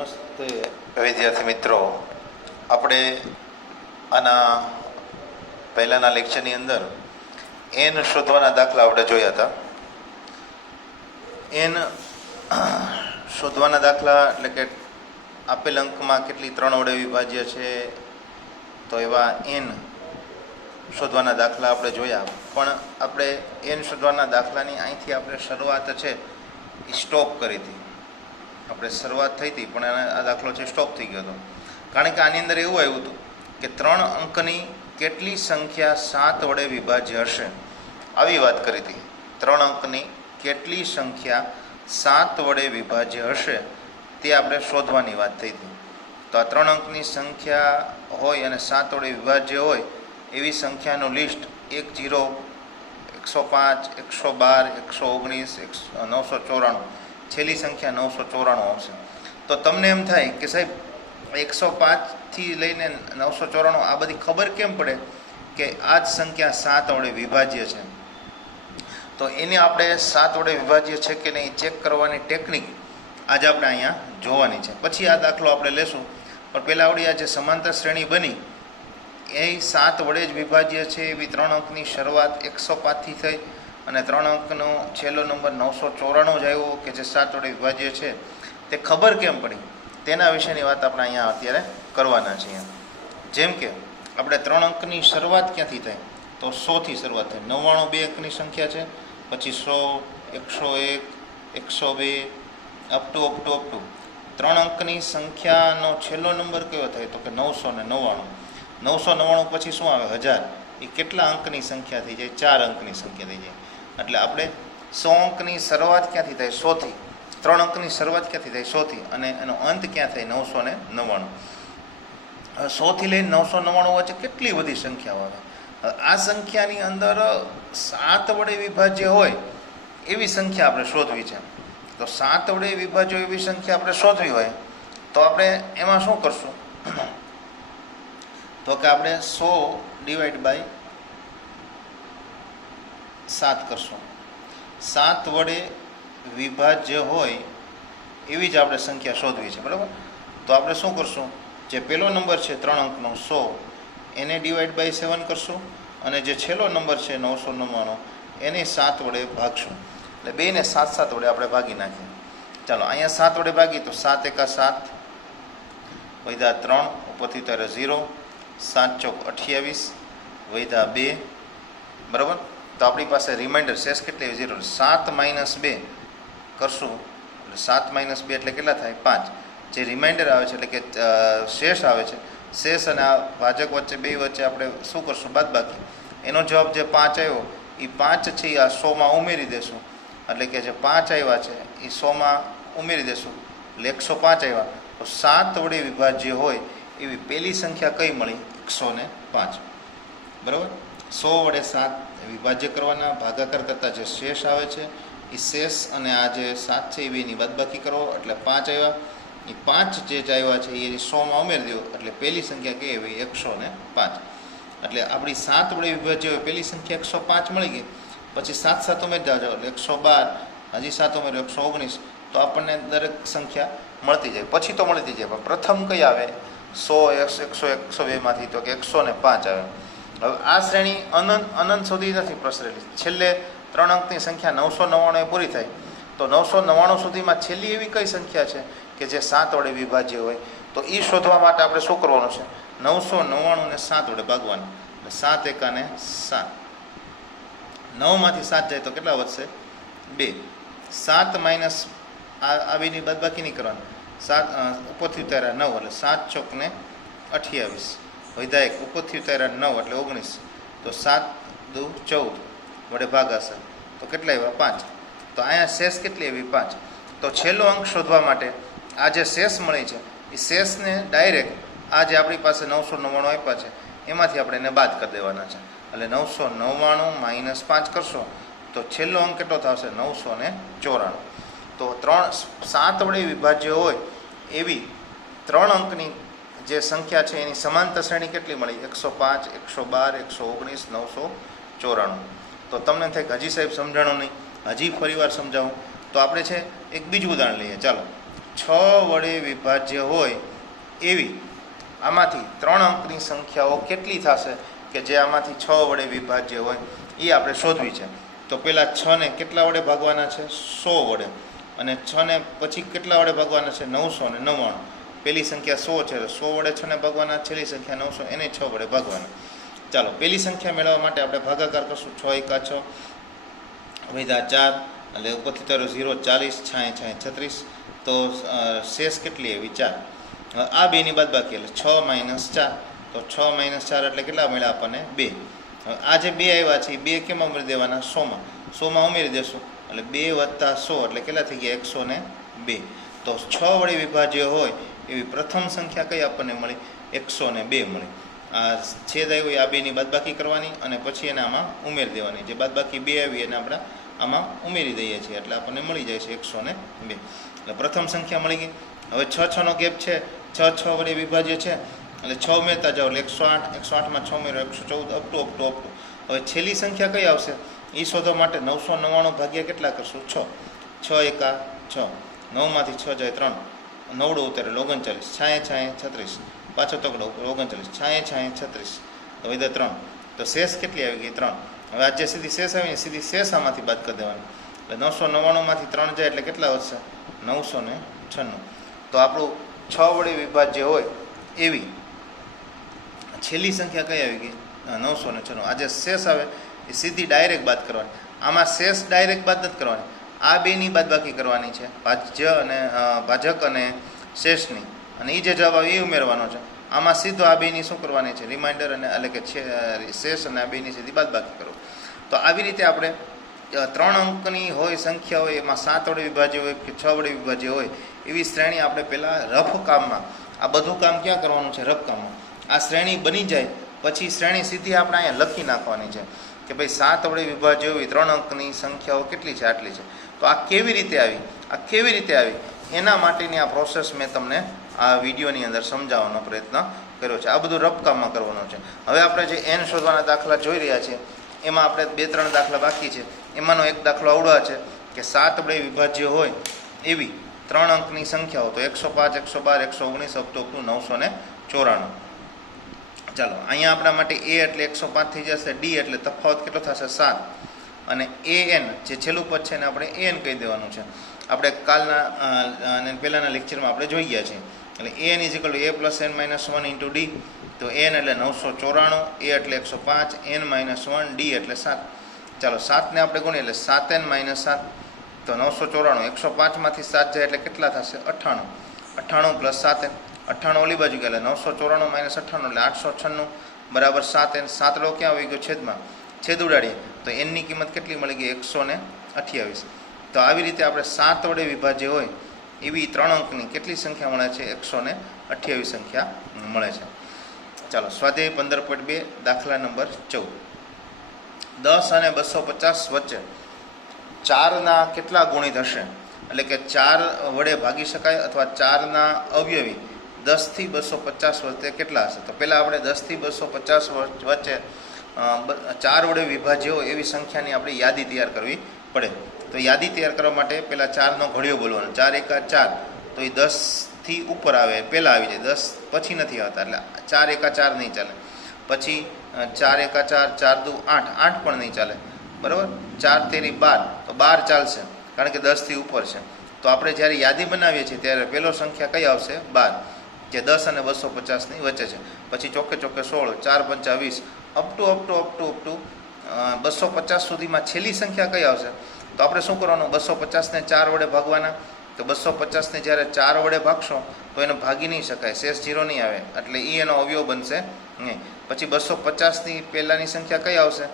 નમસ્તે. વિદ્યાર્થી મિત્રો, આપણે આના પહેલાંના લેક્ચરની અંદર એન શોધવાના દાખલા આપણે જોયા હતા. એન શોધવાના દાખલા એટલે કે આપેલ અંકમાં કેટલી ત્રણ વડે વિભાજ્ય છે, તો એવા એન શોધવાના દાખલા આપણે જોયા. પણ આપણે એન શોધવાના દાખલાની અહીંથી આપણે શરૂઆત છે, એ સ્ટોપ કરી હતી. આપણે શરૂઆત થઈ હતી, પણ એને આ દાખલો છે સ્ટોપ થઈ ગયો હતો. કારણ કે આની અંદર એવું આવ્યું હતું કે ત્રણ અંકની કેટલી સંખ્યા સાત વડે વિભાજ્ય હશે? આવી વાત કરી હતી. ત્રણ અંકની કેટલી સંખ્યા સાત વડે વિભાજ્ય હશે? તે આપણે શોધવાની વાત થઈ હતી. તો આ ત્રણ અંકની સંખ્યા હોય અને સાત વડે વિભાજ્ય હોય, એવી સંખ્યાનું લિસ્ટ એક જીરો એકસો પાંચ, એકસો બાર, એકસો ઓગણીસ, એકસો નવસો ચોરાણું. છેલ્લી સંખ્યા નવસો ચોરાણું આવશે. તો તમને એમ થાય કે સાહેબ, એકસો પાંચથી લઈને નવસો ચોરાણું આ બધી ખબર કેમ પડે કે આ જ સંખ્યા સાત વડે વિભાજ્ય છે? તો એને આપણે સાત વડે વિભાજ્ય છે કે નહીં ચેક કરવાની ટેકનિક આજે આપણે અહીંયા જોવાની છે. પછી આ દાખલો આપણે લેશું. પણ પહેલાં આવડી આ જે સમાંતર શ્રેણી બની, એ સાત વડે જ વિભાજ્ય છે. એવી ત્રણ અંકની શરૂઆત એકસો પાંચથી થઈ. અને ત્રણ અંકનો છેલ્લો નંબર નવસો ચોરાણું જ આવ્યો કે જે સાત વડે વિભાજ્ય છે, તે ખબર કેમ પડી? તેના વિશેની વાત આપણે અહીંયા અત્યારે કરવાના છીએ. જેમ કે, આપણે ત્રણ અંકની શરૂઆત ક્યાંથી થાય તો સોથી શરૂઆત થાય નવ્વાણું બે અંકની સંખ્યા છે, પછી સો, એકસો એક, એકસો બે up to up to up to ત્રણ અંકની સંખ્યાનો છેલ્લો નંબર કયો થાય? તો કે નવસો ને નવ્વાણું. નવસો નવ્વાણું પછી શું આવે? હજાર. એ કેટલા અંકની સંખ્યા થઈ જાય? ચાર અંકની સંખ્યા થઈ જાય. એટલે આપણે સો અંકની શરૂઆત ક્યાંથી થાય? સોથી. ત્રણ અંકની શરૂઆત ક્યાંથી થાય? સોથી. અને એનો અંત ક્યાં થાય? નવસો ને નવ્વાણું. સોથી લઈને નવસો નવ્વાણું વચ્ચે કેટલી બધી સંખ્યાઓ આવે? આ સંખ્યાની અંદર સાત વડે વિભાજ્ય હોય, એવી સંખ્યા આપણે શોધવી છે. તો સાત વડે વિભાજ્ય, એવી સંખ્યા આપણે શોધવી હોય, તો આપણે એમાં શું કરશું? તો કે આપણે સો ડિવાઈડ બાય સાત કરશું. સાત વડે વિભાજ્ય હોય એવી જ આપણે સંખ્યા શોધવી છે, બરાબર? તો આપણે શું કરશું? જે પહેલો નંબર છે ત્રણ અંકનો સો, એને ડિવાઈડ બાય સેવન કરશું અને જે છેલ્લો નંબર છે નવસો નવ્વાણું, એને સાત વડે ભાગશું. એટલે બેને સાત સાત વડે આપણે ભાગી નાખીએ. ચાલો, અહીંયા સાત વડે ભાગી તો સાત એકા સાત વૈધા ત્રણ, ઉપરથી ત્યારે ઝીરો, સાત ચોક અઠ્યાવીસ વૈધા બે, બરાબર? તો આપણી પાસે રિમાઇન્ડર શેષ કેટલી ઝીરો સાત માઇનસ બે કરશું એટલે સાત માઇનસ બે એટલે કેટલા થાય? પાંચ. જે રિમાઇન્ડર આવે છે એટલે કે શેષ આવે છે. શેષ અને આ ભાજક વચ્ચે, બે વચ્ચે આપણે શું કરશું? બાદ બાકી એનો જવાબ જે પાંચ આવ્યો એ પાંચ છે આ સોમાં ઉમેરી દેશું. એટલે કે જે પાંચ આવ્યા છે એ સોમાં ઉમેરી દેશું. એટલે એકસો પાંચ આવ્યા. તો સાત વડે વિભાજ્ય હોય, એવી પહેલી સંખ્યા કઈ મળી? એકસો ને પાંચ. બરાબર? સો વડે સાત વિભાજ્ય કરવાના ભાગાકાર કરતાં જે શેષ આવે છે, એ શેષ અને આ જે સાત છે, એ બેની બાદબાકી કરો. એટલે પાંચ આવ્યા. એ પાંચ જે આવ્યા છે, એ સોમાં ઉમેરી દો. એટલે પહેલી સંખ્યા કઈ આવી એકસો ને પાંચ. એટલે આપણી સાત વડે વિભાજ્ય હોય, પહેલી સંખ્યા એકસો પાંચ મળી ગઈ. પછી સાત સાત ઉમેરી જાઓ એટલે એકસો બાર. હજી સાત ઉમેર્યો, એકસો ઓગણીસ. તો આપણને દરેક સંખ્યા મળતી જાય. પછી તો મળતી જાય. પણ પ્રથમ કઈ આવે? સો, એકસો એકસો બેમાંથી તો કે એકસો ને પાંચ આવે. હવે આ શ્રેણી અનંત અનંત સુધી નથી પ્રસરેલી. છેલ્લે ત્રણ અંકની સંખ્યા નવસો નવ્વાણું પૂરી થાય. તો નવસો નવ્વાણું સુધીમાં છેલ્લી એવી કઈ સંખ્યા છે કે જે સાત વડે વિભાજ્ય હોય? તો એ શોધવા માટે આપણે શું કરવાનું છે? નવસો નવ્વાણુંને સાત વડે ભાગવાનું. સાત એકાને સાત. નવમાંથી સાત જાય તો કેટલા વધશે? બે. સાત માઇનસ આવીની બાદબાકી નહીં કરવાની. સાત ઉપરથી ઉતાર્યા નવ. એટલે સાત ચોકને અઠ્યાવીસ. વિધાયક ઉપરથી ઉતાર્યા નવ એટલે ઓગણીસ. તો સાત, દુ, ચૌદ. વડે ભાગાશે તો કેટલા આવ્યા? પાંચ. તો અહીંયા શેષ કેટલી આવી? પાંચ. તો છેલ્લો અંક શોધવા માટે આ જે શેષ મળી છે, એ શેષને ડાયરેક્ટ આ જે આપણી પાસે નવસો નવ્વાણું આપ્યા છે. એમાંથી આપણે એને બાદ કરી દેવાના છે. એટલે નવસો નવ્વાણું માઇનસ પાંચ કરશો, તો છેલ્લો અંક કેટલો થશે? નવસો ને ચોરાણું. તો ત્રણ, સાત વડે વિભાજ્ય હોય એવી ત્રણ અંકની જે સંખ્યા છે એની સમાંતર શ્રેણી કેટલી મળી? એકસો પાંચ, એકસો બાર, એકસો ઓગણીસ, નવસો ચોરાણું. તો તમને થાય કે હજી સાહેબ સમજાણો નહીં. હજી ફરીવાર સમજાવું. તો આપણે છે એક બીજું ઉદાહરણ લઈએ. ચાલો. છ વડે વિભાજ્ય હોય એવી આમાંથી ત્રણ અંકની સંખ્યાઓ કેટલી થશે કે જે આમાંથી છ વડે વિભાજ્ય હોય એ આપણે શોધવી છે. તો પહેલાં છને કેટલા વડે ભાગવાના છે? સો વડે. અને છને પછી કેટલા વડે ભાગવાના છે? નવસો ને નવ્વાણું. પહેલી સંખ્યા સો છે સો વડે છ ને ભાગવાના છેલ્લી સંખ્યા નવસો, એને છ વડે ભાગવાના. ચાલો પહેલી સંખ્યા મેળવવા માટે આપણે ભાગાકાર કરશું. છ એકા છ વૈધા ચાર, એટલે ઉપરથી ઝીરો, ચાલીસ, છાંય છાંય, છત્રીસ. તો શેષ કેટલી એવી ચાર. આ બેની બાદ બાકી એટલે છ માઇનસ ચાર. તો છ માઇનસ ચાર એટલે કેટલા મળ્યા આપણને? બે. આ જે બે આવ્યા છે, એ બે કેમાં ઉમેરી દેવાના? સોમાં. સોમાં ઉમેરી દેશું. એટલે બે વત્તા સો, એટલે કેટલા થઈ ગયા? એકસો ને બે. તો છ વડે વિભાજ્ય હોય એવી પ્રથમ સંખ્યા કઈ આપણને મળી? એકસો ને બે મળી. આ છેદ આવ્યો આ બેની બાદબાકી કરવાની અને પછી એને આમાં ઉમેરી દેવાની. જે બાદબાકી બે આવી એને આપણે આમાં ઉમેરી દઈએ છીએ. એટલે આપણને મળી જાય છે એકસો ને બે. એટલે પ્રથમ સંખ્યા મળી ગઈ. હવે છ છનો ગેપ છે. છ છ વડે વિભાજ્ય છે. એટલે છ ઉમેરતા જાઓ. એટલે એકસો આઠ, એકસો આઠમાં છ ઉમેરો, એકસો ચૌદ અપ ટુ અપ હવે છેલ્લી સંખ્યા કઈ આવશે? એ શોધવા માટે નવસો નવ્વાણું ભાગ્યા કેટલા કરશું? છ. છ એકા છ. નવમાંથી છ જાય ત્રણ. નવડું ઉતારે ઓગણચાલીસ, છાંયે છાંયે, છત્રીસ. પાછો તગડો ઉપર ઓગણચાલીસ, છાંયે છાંયે, છત્રીસ. તો વધે ત્રણ. તો શેષ કેટલી આવી ગઈ? ત્રણ. હવે આજે સીધી શેષ આવી ને સીધી શેષ આમાંથી બાદ કરી દેવાની. એટલે નવસો નવ્વાણુંમાંથી ત્રણ જાય એટલે કેટલા વધશે? નવસો ને છન્નું. તો આપણું છ વડે વિભાજ્ય હોય, એવી. છેલ્લી સંખ્યા કઈ આવી ગઈ? નવસો ને છન્નું. આજે શેષ આવે, એ સીધી ડાયરેક્ટ બાદ કરવાની. આમાં શેષ ડાયરેક્ટ બાદ નથી કરવાની. આ બેની બાદબાકી કરવાની છે, ભાજ્ય અને ભાજક અને શેષની. અને એ જે જવાબ આવે એ ઉમેરવાનો છે. આમાં સીધો આ બેની શું કરવાની છે? રિમાઇન્ડર અને, એટલે કે છે, શેષ અને આ બેની સીધી બાદબાકી કરો. તો આવી રીતે આપણે ત્રણ અંકની હોય, સંખ્યા હોય, એમાં સાત વડે વિભાજ્ય હોય કે છ વડે વિભાજ્ય હોય, એવી શ્રેણી આપણે પહેલાં રફ કામમાં, આ બધું કામ ક્યાં કરવાનું છે? રફ કામમાં. આ શ્રેણી બની જાય, પછી શ્રેણી સીધી આપણે અહીંયા લખી નાખવાની છે. કે ભાઈ સાત વડે વિભાજ્ય હોય, ત્રણ અંકની સંખ્યાઓ કેટલી છે? આટલી છે. તો આ કેવી રીતે આવી? આ કેવી રીતે આવી? એના માટેની આ પ્રોસેસ મેં તમને આ વિડીયોની અંદર સમજાવવાનો પ્રયત્ન કર્યો છે. આ બધું રફ કરવાનો છે. હવે આપણે જે એન શોધવાના દાખલા જોઈ રહ્યા છીએ, એમાં આપણે બે ત્રણ દાખલા બાકી છે. એમાંનો એક દાખલો આવડો છે કે સાત બે વિભાજ્ય હોય એવી ત્રણ અંકની સંખ્યાઓ, તો એકસો પાંચ, એકસો બાર, એકસો ઓગણીસ અપ નવસો ને ચોરાણું. ચાલો, અહીંયા આપણા માટે એ એટલે એકસો પાંચ થઈ જશે ડી એટલે તફાવત કેટલો થશે? સાત. અને એ એન જે છેલ્લું પદ છે એને આપણે એ એન કહી દેવાનું છે. આપણે કાલના અને પહેલાંના લેક્ચરમાં આપણે જોઈ ગયા છીએ. એટલે a n equal to a plus n minus one into d તો એન એટલે નવસો ચોરાણું એ એટલે એકસો પાંચ એન માઇનસ વન ડી એટલે સાત. ચાલો સાતને આપણે ગુણીએ એટલે સાત એન માઇનસ સાત. તો નવસો ચોરાણું, એકસો પાંચમાંથી સાત જાય એટલે કેટલા થશે? અઠ્ઠાણું. અઠ્ઠાણું પ્લસ સાત એન અઠ્ઠાણું ઓલી બાજુ ગયા એટલે નવસો ચોરાણું માઇનસ અઠ્ઠાણું એટલે આઠસો છન્નું. બરાબર સાત એન સાત લો ક્યાં આવી ગયો? છેદમાં. છેદ ઉડાડીએ, તો એનની કિંમત કેટલી મળી? ગઈ એકસો ને અઠ્યાવીસ. તો આવી રીતે આપણે સાત વડે વિભાજ્ય હોય, એવી ત્રણ અંકની કેટલી સંખ્યા મળે છે? એકસો ને અઠ્યાવીસ સંખ્યા મળે છે. ચાલો, સ્વાધ્યાય પંદર પોઈન્ટ બે, દાખલા નંબર ચૌદ. દસ અને બસો પચાસ વચ્ચે ચારના કેટલા ગુણિત હશે? એટલે કે ચાર વડે ભાગી શકાય અથવા ચારના અવયવી દસથી બસો પચાસ વચ્ચે કેટલા હશે? તો પહેલાં આપણે દસથી બસો પચાસ વચ્ચે ચાર વડે વિભાજ્ય એવી સંખ્યાની આપણે યાદી તૈયાર કરવી પડે. તો યાદી તૈયાર કરવા માટે પહેલાં ચારનો ઘડિયો બોલવાનો. ચાર એકા ચાર. તો એ દસથી ઉપર આવે પહેલાં આવી જાય. દસ પછી નથી આવતા. એટલે ચાર એકા ચાર નહીં ચાલે. પછી ચાર એકા ચાર ચાર દુ આઠ. આઠ પણ નહીં ચાલે. બરાબર? ચાર તેરી બાર. તો બાર ચાલશે. કારણ કે દસથી ઉપર છે. તો આપણે જ્યારે યાદી બનાવીએ છીએ, ત્યારે પહેલો સંખ્યા કઈ આવશે? બાર. જે દસ અને બસો પચાસની વચ્ચે છે. પછી ચોકે ચોકે સોળ, ચાર પંચા વીસ up to up to up to up to બસો પચાસ સુધીમાં છેલ્લી સંખ્યા કઈ આવશે? તો આપણે શું કરવાનું? બસો પચાસને ચાર વડે ભાગવાના. તો બસો પચાસને જ્યારે ચાર વડે ભાગશો, તો એને ભાગી નહીં શકાય. શેષ જીરો નહીં આવે. એટલે એ એનો અવયવ બનશે. નહીં પછી બસો પચાસની પહેલાંની સંખ્યા કઈ આવશે?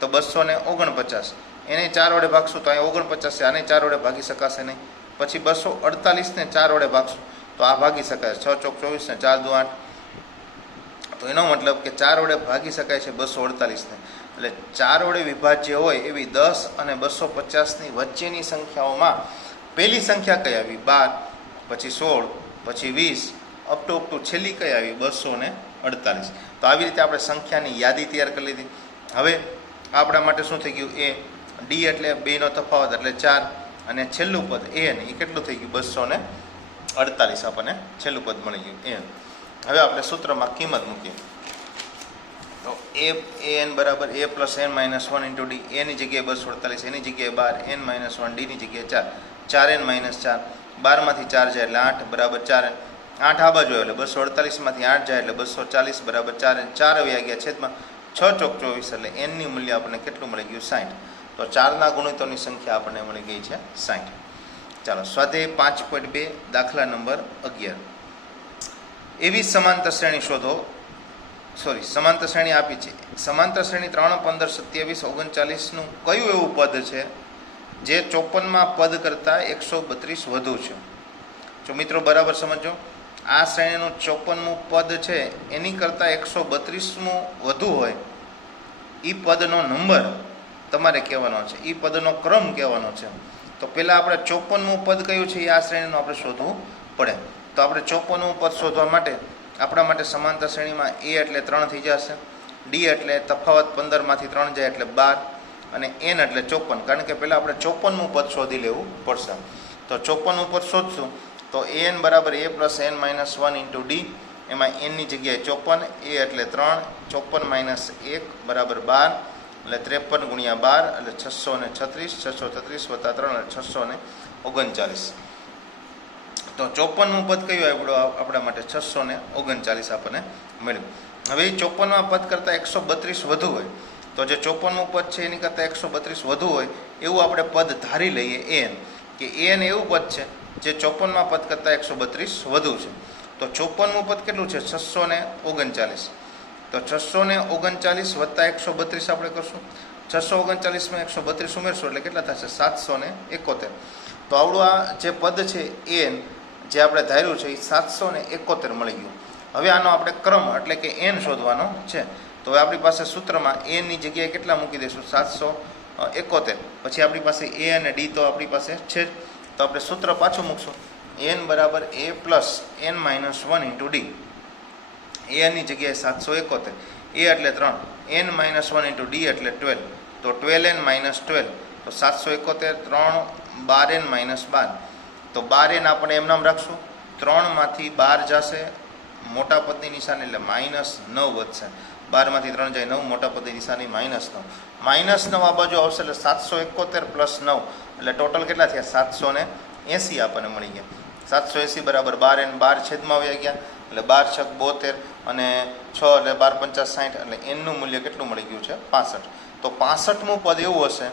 તો બસો ને ઓગણપચાસ. એને ચાર વડે ભાગશું તો અહીંયા ઓગણપચાસ છે. આને ચાર વડે ભાગી શકાશે નહીં. પછી બસો અડતાલીસને ચાર વડે ભાગશું તો આ ભાગી શકાય. છ ચોક ચોવીસને ચાર દુ આઠ. તો એનો મતલબ કે ચાર વડે ભાગી શકાય છે બસો અડતાલીસને. એટલે ચાર વડે વિભાજ્ય હોય એવી દસ અને બસો પચાસની વચ્ચેની સંખ્યાઓમાં પહેલી સંખ્યા કઈ આવી? બાર, પછી સોળ, પછી વીસ અપ ટુ અપ ટુ છેલ્લી કઈ આવી? બસો ને અડતાલીસ. તો આવી રીતે આપણે સંખ્યાની યાદી તૈયાર કરી લીધી. હવે આપણા માટે શું થઈ ગયું? એ ડી એટલે બેનો તફાવત એટલે ચાર અને છેલ્લું પદ એ ને એ કેટલું થઈ ગયું? બસો ને અડતાલીસ આપણને છેલ્લું પદ મળી ગયું. એન હવે આપણે સૂત્રમાં કિંમત મૂકીએ. તો એ એ એન બરાબર A plus N minus one into D એની જગ્યાએ બસો અડતાલીસ એની જગ્યાએ બાર એન માઇનસ વન ડીની જગ્યાએ ચાર. ચાર એન માઇનસ ચાર. બારમાંથી ચાર જાય એટલે આઠ બરાબર ચાર એન આઠ આ બાજુ એટલે બસો અડતાલીસમાંથી આઠ જાય એટલે બસો ચાલીસ બરાબર ચાર એન ચાર આવી ગયા છેદમાં છ ચોક ચોવીસ એટલે એનની મૂલ્ય આપણને કેટલું મળી ગયું? સાઠ તો ચારના ગુણિતોની સંખ્યા આપણને મળી ગઈ છે સાઠ ચાલો, સ્વાધ્યાય પાંચ પોઈન્ટ બે, દાખલા નંબર અગિયાર. એવી સમાંતર શ્રેણી શોધો. સોરી સમાંતર શ્રેણી આપી છે. સમાંતર શ્રેણી ત્રણ પંદર સત્યાવીસ ઓગણચાલીસનું કયું એવું પદ છે? જે ચોપનમાં પદ કરતાં એકસો બત્રીસ વધુ છે. જો મિત્રો બરાબર સમજો, આ શ્રેણીનું ચોપનમું પદ છે, એની કરતાં એકસો બત્રીસમું વધુ હોય. એ પદનો નંબર તમારે કહેવાનો છે. એ પદનો ક્રમ કહેવાનો છે. તો પહેલાં આપણે ચોપનમું પદ કયું છે? એ આ શ્રેણીનું આપણે શોધવું પડે. તો આપણે ચોપનનું પદ શોધવા માટે આપણા માટે સમાંતર શ્રેણીમાં એ એટલે ત્રણ થઈ જશે. ડી એટલે તફાવત પંદરમાંથી ત્રણ જાય એટલે બાર અને એન એટલે ચોપન. કારણ કે પહેલાં આપણે ચોપનનું પદ શોધી લેવું પડશે. તો ચોપનનું પદ શોધશું. તો એન બરાબર a plus n minus one into d. એમાં એનની જગ્યાએ ચોપન, એ એટલે ત્રણ, ચોપન માઇનસ એક બરાબર બાર, એટલે ત્રેપન ગુણ્યા બાર, એટલે છસો ને છત્રીસ, છસો છત્રીસ વત્તા ત્રણ, એટલે છસો ને ઓગણચાલીસ. તો ચોપનનું પદ કયું આપણું આપણા માટે છસો ને ઓગણચાલીસ આપણને મળ્યું. હવે એ ચોપનમાં પદ કરતાં એકસો બત્રીસ વધુ હોય, તો જે ચોપનનું પદ છે એની કરતાં એકસો બત્રીસ વધુ હોય, એવું આપણે પદ ધારી લઈએ એન. કે એન એવું પદ છે જે ચોપનમાં પદ કરતાં એકસો બત્રીસ વધુ છે. તો ચોપનનું પદ કેટલું છે? છસો ને ઓગણચાલીસ. તો છસો ને ઓગણચાલીસ વત્તા એકસો બત્રીસ આપણે કરશું. છસો ઓગણચાલીસમાં એકસો બત્રીસ ઉમેરશું એટલે કેટલા થશે? સાતસો ને એકોતેર. તો આવડું આ જે પદ છે એન જે આપણે ધાર્યું છે એ સાતસો ને એકોતેર મળી ગયું. હવે આનો આપણે ક્રમ એટલે કે એન શોધવાનો છે. તો હવે આપણી પાસે સૂત્રમાં એની જગ્યાએ કેટલા મૂકી દઈશું? સાતસો એકોતેર. પછી આપણી પાસે એ અને ડી તો આપણી પાસે છે જ. તો આપણે સૂત્ર પાછું મૂકશું. એન બરાબર a plus n minus one into d એની જગ્યાએ સાતસો એકોતેર. એ એટલે ત્રણ. N minus one into d એટલે ટ્વેલ્વ. તો ટ્વેલ્વ એન માઇનસ ટ્વેલ્વ. તો સાતસો એકોતેર, ત્રણ બાર એન માઇનસ બાર. તો બાર એન આપણે એમ નામ રાખશું. ત્રણમાંથી બાર જશે, મોટા પદની નિશાની એટલે માઇનસ નવ વધશે. બારમાંથી ત્રણ જાય નવ, મોટા પદની નિશાની માઇનસ નવ. માઇનસ નવ આ બાજુ આવશે એટલે સાતસો એકોતેર પ્લસ નવ. એટલે ટોટલ કેટલા થયા? સાતસો ને એંસી આપણને મળી ગયા. સાતસો એંસી બરાબર બાર એન બાર છેદમાં આવી ગયા. એટલે બાર છક બોતેર અને છ એટલે બાર પંચાસ સાઠ એટલે એનનું મૂલ્ય કેટલું મળી ગયું છે? પાસઠ. તો પાસઠમું પદ એવું હશે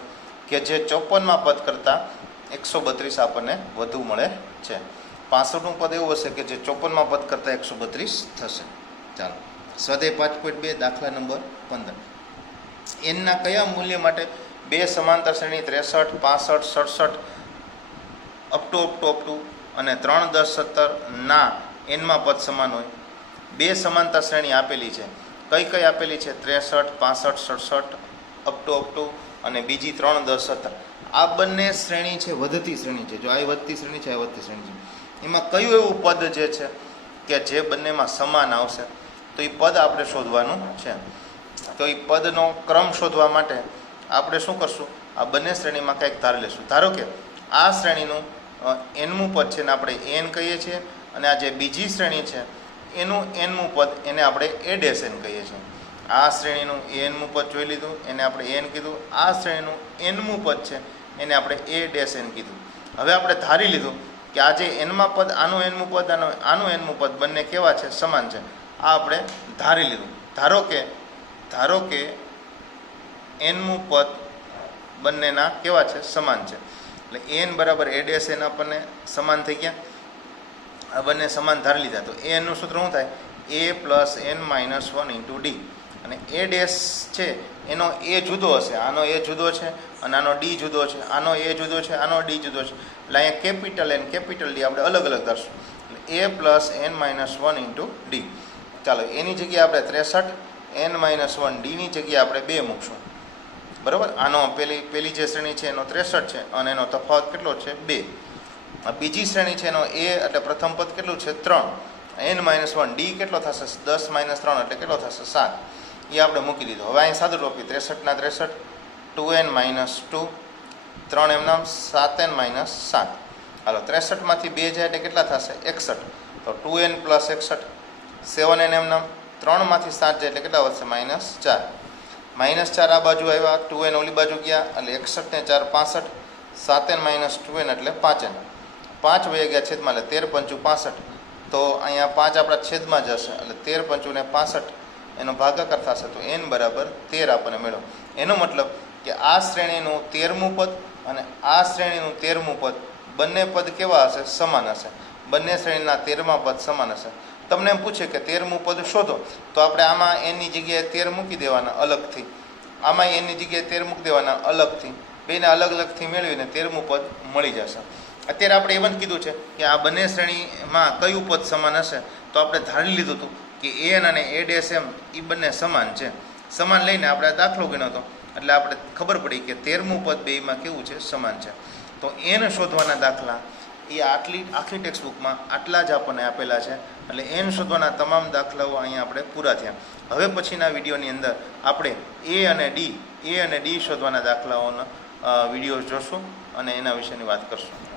કે જે ચોપનમાં પદ કરતાં એકસો બત્રીસ આપણને વધુ મળે છે. પાસઠનું પદ એવું હશે કે જે ચોપનમાં પદ કરતાં એકસો બત્રીસ થશે. ચાલો. સ્વાધ્યાય પાંચ પોઈન્ટ બે, દાખલા નંબર પંદર. એનના કયા મૂલ્ય માટે બે સમાંતર શ્રેણી ત્રેસઠ, પાસઠ, સડસઠ up to up to up to અને ત્રણ દસ સત્તર ના એનમાં પદ સમાન હોય? બે સમાંતર શ્રેણી આપેલી છે. કઈ કઈ આપેલી છે? ત્રેસઠ, પાસઠ, સડસઠ અપ ટુ અપ ટુ અને બીજી ત્રણ દસ હતા. આ બંને શ્રેણી છે, વધતી શ્રેણી છે. જો આ વધતી શ્રેણી છે, આ વધતી શ્રેણી છે. એમાં કયું એવું પદ જે છે કે જે બંનેમાં સમાન આવશે, તો એ પદ આપણે શોધવાનું છે. તો એ પદનો ક્રમ શોધવા માટે આપણે શું કરશું? આ બંને શ્રેણીમાં કંઈક ધારી લેશું ધારો કે આ શ્રેણીનું એનમું પદ છે ને આપણે એન કહીએ છીએ, અને આ જે બીજી શ્રેણી છે એનું એનમું પદ એને આપણે એ ડેસ એન કહીએ છીએ. આ શ્રેણીનું એનમું પદ જોઈ લીધું, એને આપણે એન કીધું. આ શ્રેણીનું એનમું પદ છે, એને આપણે એ ડેસ એન કીધું. હવે આપણે ધારી લીધું કે આ જે એનમાં પદ, આનું એનમું પદ અને આનું એનમું પદ બંને કેવા છે? સમાન છે. આ આપણે ધારી લીધું. ધારો કે ધારો કે એનમું પદ બંનેના કેવા છે? સમાન છે. એટલે એન બરાબર એ ડેસ એન આપણને સમાન થઈ ગયા. આ બંને સમાન ધારી લીધા. તો એનું સૂત્ર શું થાય? A plus n minus one into d અને એ ડેસ છે, એનો એ જુદો હશે. આનો એ જુદો છે અને આનો ડી જુદો છે. આનો એ જુદો છે, આનો ડી જુદો છે. એટલે અહીંયા કેપિટલ એન કેપિટલ ડી આપણે અલગ અલગ કરશું a plus n minus one into d ચાલો, એની જગ્યાએ આપણે ત્રેસઠ એન માઇનસ વન ડીની જગ્યાએ આપણે બે મૂકશું. બરાબર? આનો પેલી પેલી જે શ્રેણી છે એનો ત્રેસઠ છે અને એનો તફાવત કેટલો છે? બે. બીજી શ્રેણી છે એનો એ, એટલે પ્રથમ પદ કેટલું છે? ત્રણ. એન માઇનસ વન ડી કેટલો થશે? દસ માઇનસ ત્રણ, એટલે કેટલો થશે? સાત. એ આપણે મૂકી દીધો. હવે અહીં સાદું રોપી ત્રેસઠના ત્રેસઠ ટુ એન માઇનસ ટુ, ત્રણ એમ નામ સાત એન માઇનસ સાત. હાલો ત્રેસઠમાંથી બે જાય એટલે કેટલા થશે? એકસઠ. તો ટુ એન પ્લસ એકસઠ, સેવન એન એમના ત્રણમાંથી સાત જાય એટલે કેટલા વધશે? માઇનસ ચાર. માઇનસ ચાર આ બાજુ આવ્યા ટુ એન ઓલી બાજુ ગયા, એટલે એકસઠ ને ચાર પાસઠ સાત એન માઇનસ ટુ એન એટલે પાંચ એન પાંચ વહી ગયા છેદમાં એટલે તેર પંચું પાસઠ. તો અહીંયા પાંચ આપણા છેદમાં જશે, એટલે તેર પંચું ને પાસઠ એનો ભાગાકાર થશે તો એન બરાબર તેર આપણને મેળવો. એનો મતલબ કે આ શ્રેણીનું તેરમું પદ અને આ શ્રેણીનું તેરમું પદ બંને પદ કેવા હશે? સમાન હશે. બંને શ્રેણીના તેરમા પદ સમાન હશે. તમને એમ પૂછે કે તેરમું પદ શોધો, તો આપણે આમાં એની જગ્યાએ તેર મૂકી દેવાના અલગથી. આમાં એની જગ્યાએ તેર મૂકી દેવાના અલગથી. બેને અલગ અલગથી મેળવીને તેરમું પદ મળી જશે. અત્યારે આપણે એવું કીધું છે કે આ બંને શ્રેણીમાં કયું પદ સમાન હશે? તો આપણે ધારી લીધું હતું કે એન અને એ ડેસ એમ એ બંને સમાન છે. સમાન લઈને આપણે દાખલો ગણ્યો હતો એટલે આપણે ખબર પડી કે તેરમું પદ બેયમાં કેવું છે? સમાન છે. તો એન શોધવાના દાખલા એ આટલી, આખી ટેક્સ્ટબુકમાં આટલા જ આપણને આપેલા છે. એટલે એન શોધવાના તમામ દાખલાઓ અહીંયા આપણે પૂરા થયા. હવે પછીના વિડીયોની અંદર આપણે એ અને ડી, એ અને ડી શોધવાના દાખલાઓના વીડિયો જોશું અને એના વિશેની વાત કરશું.